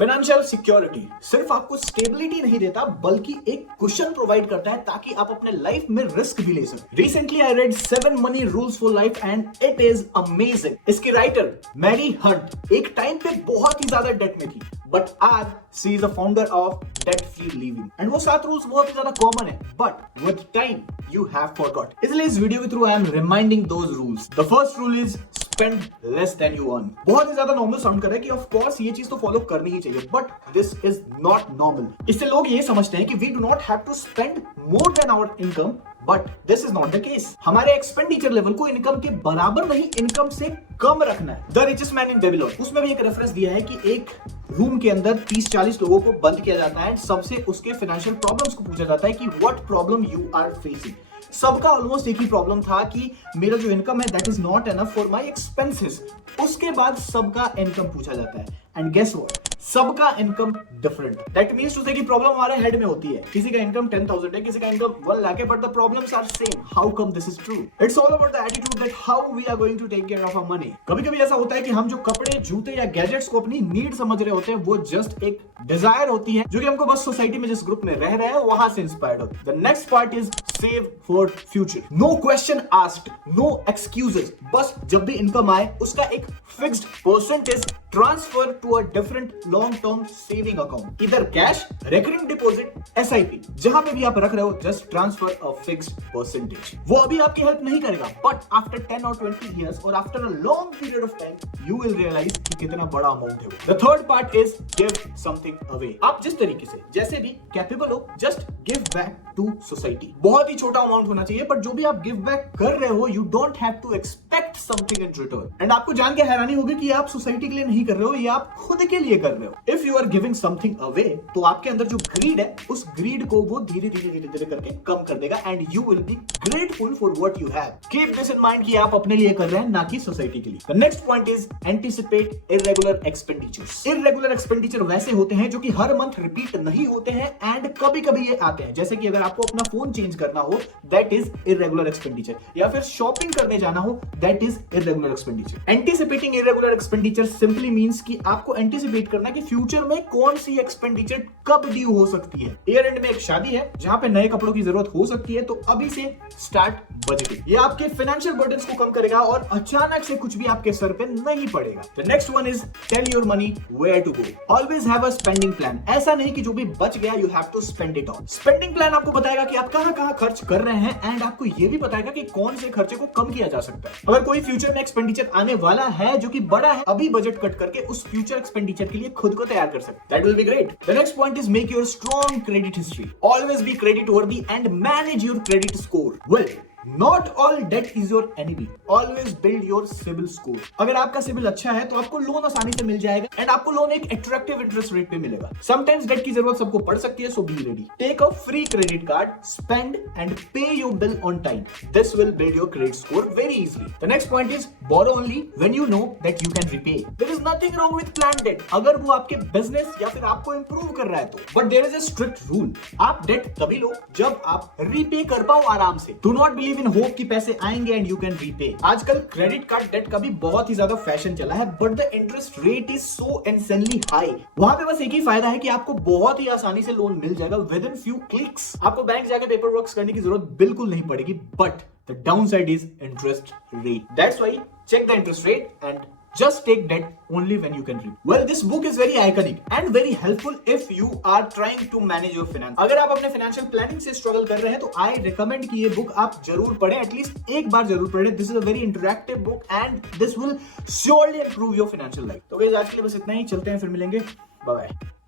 Financial security सिर्फ आपको stability नहीं देता बल्कि एक कुशन प्रोवाइड करता है ताकि आप अपने लाइफ में रिस्क भी ले सकें। Recently I read 7 money rules for life and it is amazing. इसकी राइटर मैरी हंट एक टाइम पे बहुत ही ज्यादा डेट में थी, बट आज she is the founder of debt free living and वो 7 रूल्स बहुत ही ज्यादा कॉमन है, but with time you have forgot. इसलिए इस वीडियो के through I am reminding those rules. The first rule is spend less than you earn। बहुत ही ज्यादा normal sound कर रहा है कि ऑफ कोर्स ये चीज तो फॉलो करनी ही चाहिए, but this is not normal. इससे लोग ये समझते हैं कि we do not have to spend more than our income, but this is not the case. हमारे एक्सपेंडिचर लेवल को इनकम के बराबर नहीं, इनकम से कम रखना है। The richest man in Babylon उसमें भी एक रेफरेंस दिया है कि एक रूम के अंदर 30-40 लोगों को बंद किया जाता है, सबसे उसके फाइनेंशियल प्रॉब्लम्स को पूछा जाता है कि what problem you are facing. सबका ऑलमोस्ट एक ही प्रॉब्लम था कि मेरा जो इनकम है that is not enough for my expenses. उसके बाद सबका इनकम पूछा जाता है एंड गेस व्हाट, सबका income different. That means to say कि प्रॉब्लम हमारे हेड में होती है। किसी का इनकम 10,000 है, किसी का इनकम 1 लाख है, but the problems are same. How come this is true? It's all about the attitude that how we are going to take care of our money. कभी-कभी ऐसा होता है कि हम जो कपड़े, जूते या गैजेट्स को अपनी नीड समझ रहे होते हैं, वो जस्ट एक डिजायर होती है जो कि हमको बस सोसाइटी में जिस ग्रुप में रह रहे हैं वहां से इंस्पायर्ड होती है। The next part is save for future. No question asked, no excuses. बस जब भी इनकम आए उसका एक fixed percentage transfer to a different long term saving account, इधर कैश, रिकरिंग डिपॉजिट, एसआईपी, जहां पे भी आप रख रहे हो just transfer a fixed percentage. वो अभी आपकी हेल्प नहीं करेगा, बट आफ्टर 10 और 20 years और after a long period of time you will realise कि कितना बड़ा अमाउंट है वो। The third part is give something away. आप जिस तरीके से जैसे भी कैपेबल हो just give back to society. बहुत ही छोटा अमाउंट होना चाहिए, बट जो भी आप गिव बैक कर रहे हो you don't have to expect something in return. And आपको जान के हैरानी होगी कि आप सोसाइटी के लिए नहीं कर रहे हो, ये आप खुद के लिए कर रहे हो। If you are giving something away तो आपके अंदर जो ग्रीड है उस ग्रीड को वो धीरे धीरे करके कम कर देगा and you will be grateful for what you have. Keep this in mind कि आप अपने लिए कर रहे हैं ना कि सोसाइटी के लिए। The next point is anticipate irregular expenditures. Irregular expenditure वैसे होते हैं जो कि हर मंथ रिपीट नहीं होते हैं एंड कभी-कभी ये आते हैं, जैसे कि अगर आपको अपना फोन चेंज करना हो दैट इज इर्रेगुलर एक्सपेंडिचर, या फिर शॉपिंग करने जाना हो that is irregular expenditure. Anticipating irregular expenditure simply means कि आपको एंटिसिपेट करना कि फ्यूचर में कौन सी एक्सपेंडिचर कब ड्यू हो सकती है। ईयर एंड में एक शादी है जहां पे नए कपड़ों की जरूरत हो सकती है, तो अभी से स्टार्ट बजटिंग। ये आपके फाइनेंशियल बर्डन्स को कम करेगा और अचानक से कुछ भी आपके सर पे नहीं पड़ेगा। The next one is tell your money where to go. Always have a spending plan. ऐसा नहीं कि जो भी बच गया you have to spend it all. Spending plan आपको बताएगा कि आप कहां-कहां खर्च कर रहे हैं एंड आपको ये भी बताएगा कि कौन से खर्चे को कम किया जा सकता है। अगर कोई फ्यूचर में एक्सपेंडिचर आने वाला है जो कि बड़ा है, अभी बजट कट करके उस फ्यूचर एक्सपेंडिचर के लिए खुद को तैयार कर सकते। That will be great. The next point is make your strong credit history. Always be credit worthy and manage your credit score well. Not all debt is your enemy. Always build your CIBIL score. अगर आपका CIBIL अच्छा है तो आपको loan आसानी से मिल जाएगा and आपको लोन एक अट्रैक्टिव इंटरेस्ट रेट पे मिलेगा। Sometimes डेट की जरूरत सबको पड़ सकती है, so be ready. Take a free credit card, spend and pay your bill on time. This will build your credit score very easily. The next point is borrow only when you know that you can repay. There is nothing wrong with planned debt. अगर वो आपके business या फिर आपको improve कर रहा है तो, but there is a strict rule. आप डेट तभी लो जब आप रीपे कर पाओ आराम से। Do not believe in hope कि पैसे आएंगे एंड यू कैन रीपे। आजकल क्रेडिट कार्ड डेट का भी बहुत ही ज्यादा फैशन चला है, but the interest rate is so incessantly high. वहां पे बस एक ही फायदा है कि आपको बहुत ही आसानी से लोन मिल जाएगा विद इन फ्यू क्लिक्स। आपको बैंक जाके पेपर वर्क करने की जरूरत बिल्कुल नहीं पड़ेगी, but the downside is interest rate. That's why check the interest rate and just take debt only when you can repay. Well, this book is very iconic and very helpful if you are trying to manage your finance. अगर आप अपने financial planning से struggle कर रहे हैं तो I recommend कि ये बुक आप जरूर पढ़ें, एटलीस्ट एक बार जरूर पढ़ें। This is a very interactive book and this will surely improve your financial life. तो गाइस आज के लिए बस इतना ही, चलते हैं फिर मिलेंगे, बाय बाय।